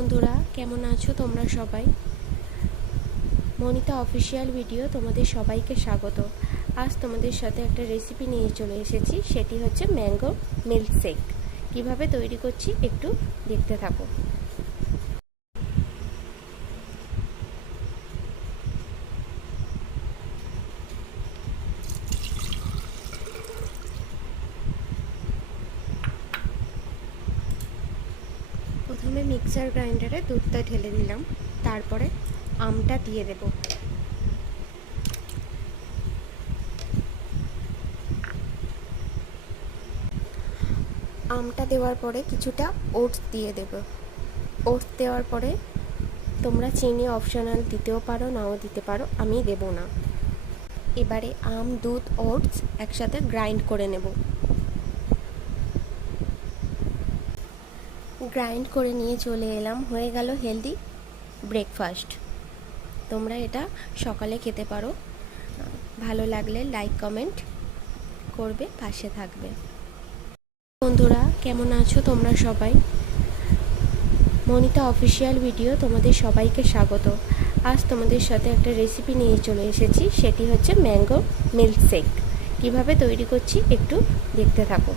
বন্ধুরা, কেমন আছো তোমরা সবাই? মনিতা অফিসিয়াল ভিডিও তোমাদের সবাইকে স্বাগত। আজ তোমাদের সাথে একটা রেসিপি নিয়ে চলে এসেছি, সেটি হচ্ছে ম্যাঙ্গো মিল্কশেক। কিভাবে তৈরি করছি একটু দেখতে থাকো। প্রথমে মিক্সার গ্রাইন্ডারে দুধটা ঢেলে দিলাম, তারপরে আমটা দিয়ে দেব। আমটা দেওয়ার পরে কিছুটা ওটস দিয়ে দেব। ওটস দেওয়ার পরে তোমরা চিনি অপশনাল দিতেও পারো, নাও দিতে পারো, আমি দেব না। এবারে আম, দুধ, ওটস একসাথে গ্রাইন্ড করে নেব। গ্রাইন্ড করে নিয়ে চলে এলাম, হয়ে গেল হেলদি ব্রেকফাস্ট। তোমরা এটা সকালে খেতে পারো। ভালো লাগলে লাইক কমেন্ট করবে, পাশে থাকবে। বন্ধুরা, কেমন আছো তোমরা সবাই? মনিতা অফিসিয়াল ভিডিও তোমাদের সবাইকে স্বাগত। আজ তোমাদের সাথে একটা রেসিপি নিয়ে চলে এসেছি, সেটি হচ্ছে ম্যাঙ্গো মিল্কশেক। কিভাবে তৈরি করছি একটু দেখতে থাকো।